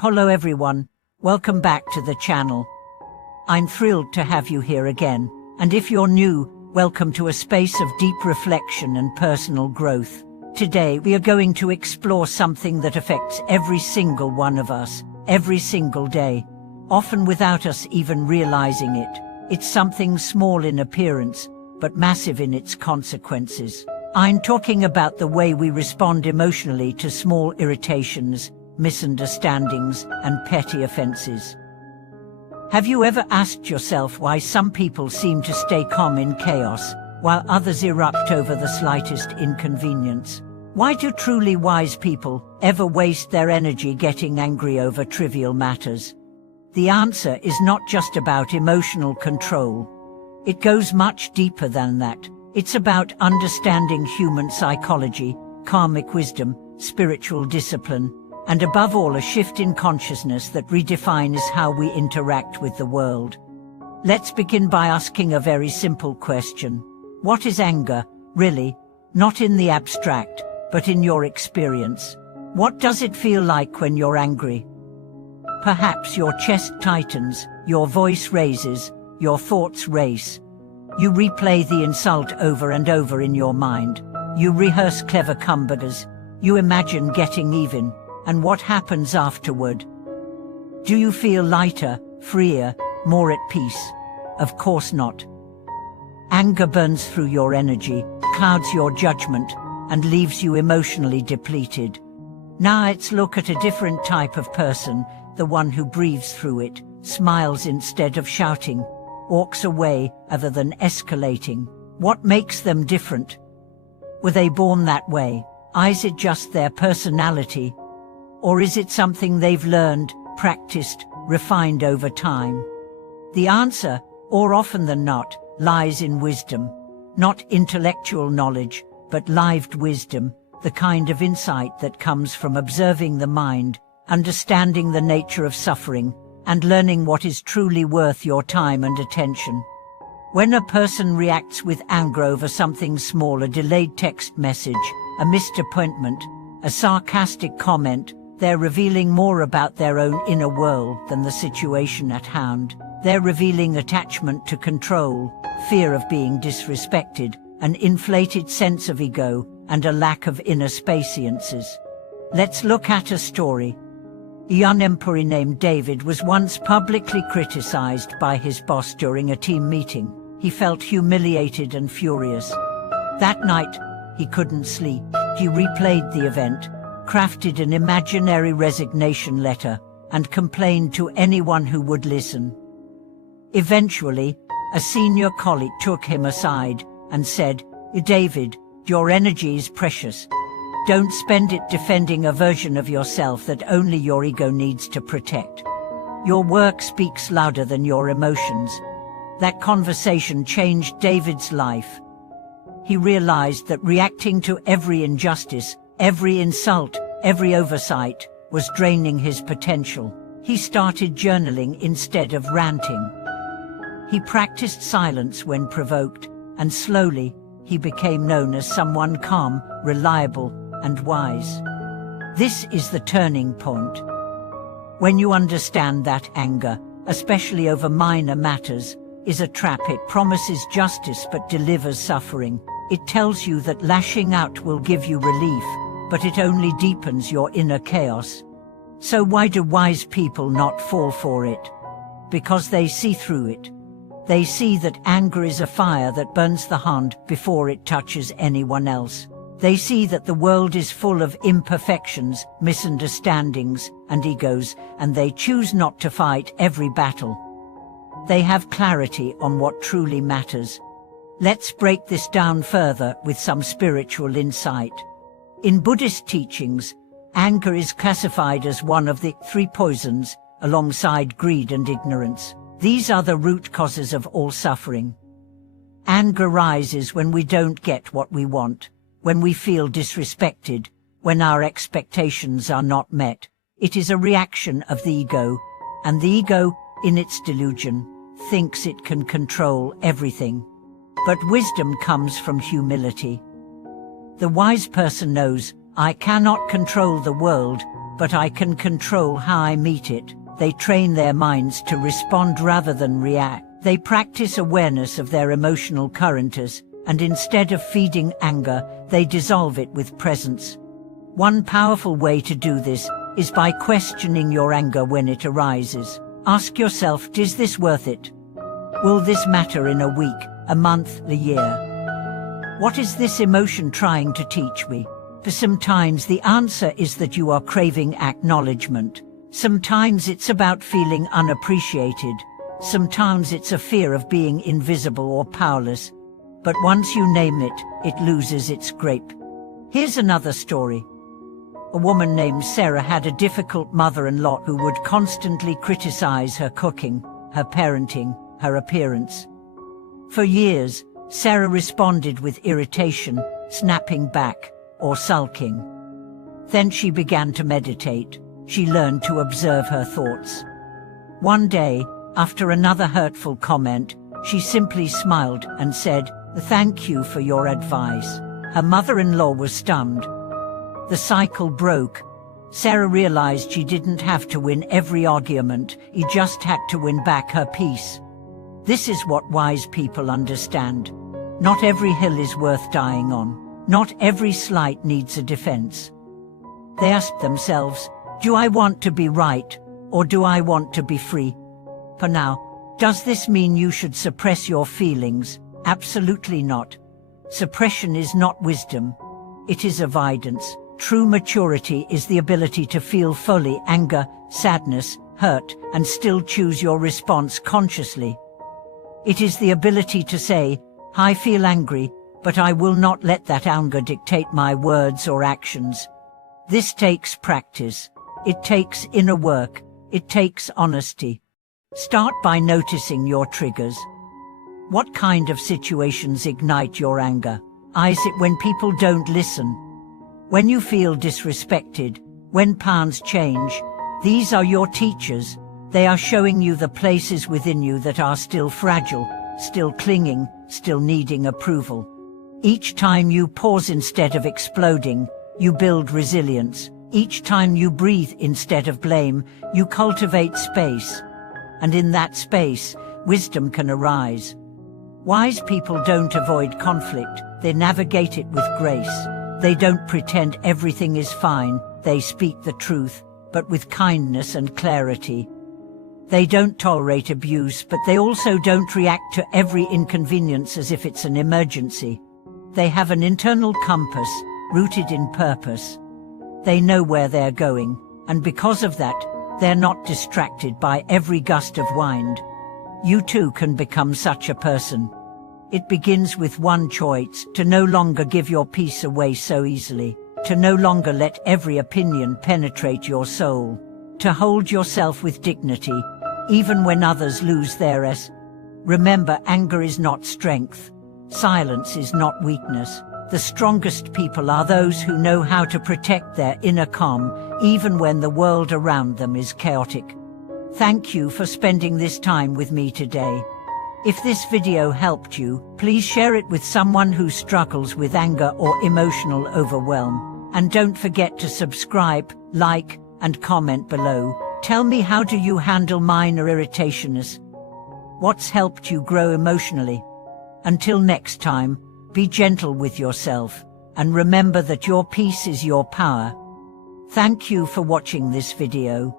Hello everyone, welcome back to the channel. I'm thrilled to have you here again, and if you're new, welcome to a space of deep reflection and personal growth. Today we are going to explore something that affects every single one of us, every single day, often without us even realizing it. It's something small in appearance, but massive in its consequences. I'm talking about the way we respond emotionally to small irritations, misunderstandings, and petty offenses. Have you ever asked yourself why some people seem to stay calm in chaos, while others erupt over the slightest inconvenience? Why do truly wise people ever waste their energy getting angry over trivial matters? The answer is not just about emotional control. It goes much deeper than that. It's about understanding human psychology, karmic wisdom, spiritual discipline, and above all a shift in consciousness that redefines how we interact with the world. Let's begin by asking a very simple question. What is anger, really? Not in the abstract, but in your experience. What does it feel like when you're angry? Perhaps your chest tightens, your voice raises, your thoughts race. You replay the insult over and over in your mind. You rehearse clever comebacks. You imagine getting even. And what happens afterward? Do you feel lighter, freer, more at peace? Of course not. Anger burns through your energy, clouds your judgment, and leaves you emotionally depleted. Now let's look at a different type of person, the one who breathes through it, smiles instead of shouting, walks away other than escalating. What makes them different? Were they born that way? Is it just their personality? Or is it something they've learned, practiced, refined over time? The answer, more often than not, lies in wisdom. Not intellectual knowledge, but lived wisdom, the kind of insight that comes from observing the mind, understanding the nature of suffering, and learning what is truly worth your time and attention. When a person reacts with anger over something small, a delayed text message, a missed appointment, a sarcastic comment, they're revealing more about their own inner world than the situation at hand. They're revealing attachment to control, fear of being disrespected, an inflated sense of ego, and a lack of inner spaciousness. Let's look at a story. A young emperor named David was once publicly criticized by his boss during a team meeting. He felt humiliated and furious. That night, he couldn't sleep. He replayed the event, crafted an imaginary resignation letter, and complained to anyone who would listen. Eventually, a senior colleague took him aside and said, "David, your energy is precious. Don't spend it defending a version of yourself that only your ego needs to protect. Your work speaks louder than your emotions." That conversation changed David's life. He realized that reacting to every injustice, every insult, every oversight, was draining his potential. He started journaling instead of ranting. He practiced silence when provoked, and slowly, he became known as someone calm, reliable, and wise. This is the turning point. When you understand that anger, especially over minor matters, is a trap, it promises justice but delivers suffering. It tells you that lashing out will give you relief, but it only deepens your inner chaos. So why do wise people not fall for it? Because they see through it. They see that anger is a fire that burns the hand before it touches anyone else. They see that the world is full of imperfections, misunderstandings, and egos, and they choose not to fight every battle. They have clarity on what truly matters. Let's break this down further with some spiritual insight. In Buddhist teachings, anger is classified as one of the 3 poisons, alongside greed and ignorance. These are the root causes of all suffering. Anger rises when we don't get what we want, when we feel disrespected, when our expectations are not met. It is a reaction of the ego, and the ego, in its delusion, thinks it can control everything. But wisdom comes from humility. The wise person knows, I cannot control the world, but I can control how I meet it. They train their minds to respond rather than react. They practice awareness of their emotional currents, and instead of feeding anger, they dissolve it with presence. One powerful way to do this is by questioning your anger when it arises. Ask yourself, is this worth it? Will this matter in a week, a month, a year? What is this emotion trying to teach me? For sometimes the answer is that you are craving acknowledgement. Sometimes it's about feeling unappreciated. Sometimes it's a fear of being invisible or powerless. But once you name it, it loses its grip. Here's another story. A woman named Sarah had a difficult mother-in-law who would constantly criticize her cooking, her parenting, her appearance. For years, Sarah responded with irritation, snapping back, or sulking. Then she began to meditate. She learned to observe her thoughts. One day, after another hurtful comment, she simply smiled and said, "Thank you for your advice." Her mother-in-law was stunned. The cycle broke. Sarah realized she didn't have to win every argument, she just had to win back her peace. This is what wise people understand. Not every hill is worth dying on. Not every slight needs a defense. They asked themselves, do I want to be right, or do I want to be free? For now, does this mean you should suppress your feelings? Absolutely not. Suppression is not wisdom. It is avoidance. True maturity is the ability to feel fully anger, sadness, hurt, and still choose your response consciously. It is the ability to say, I feel angry, but I will not let that anger dictate my words or actions. This takes practice. It takes inner work. It takes honesty. Start by noticing your triggers. What kind of situations ignite your anger? Is it when people don't listen? When you feel disrespected? When plans change? These are your teachers. They are showing you the places within you that are still fragile, still clinging, still needing approval. Each time you pause instead of exploding, you build resilience. Each time you breathe instead of blame, you cultivate space. And in that space, wisdom can arise. Wise people don't avoid conflict, they navigate it with grace. They don't pretend everything is fine, they speak the truth, but with kindness and clarity. They don't tolerate abuse, but they also don't react to every inconvenience as if it's an emergency. They have an internal compass, rooted in purpose. They know where they're going, and because of that, they're not distracted by every gust of wind. You too can become such a person. It begins with one choice: to no longer give your peace away so easily, to no longer let every opinion penetrate your soul, to hold yourself with dignity, even when others lose theirs. Remember, anger is not strength. Silence is not weakness. The strongest people are those who know how to protect their inner calm, even when the world around them is chaotic. Thank you for spending this time with me today. If this video helped you, please share it with someone who struggles with anger or emotional overwhelm. And don't forget to subscribe, like, and comment below. Tell me, how do you handle minor irritations? What's helped you grow emotionally? Until next time, be gentle with yourself, and remember that your peace is your power. Thank you for watching this video.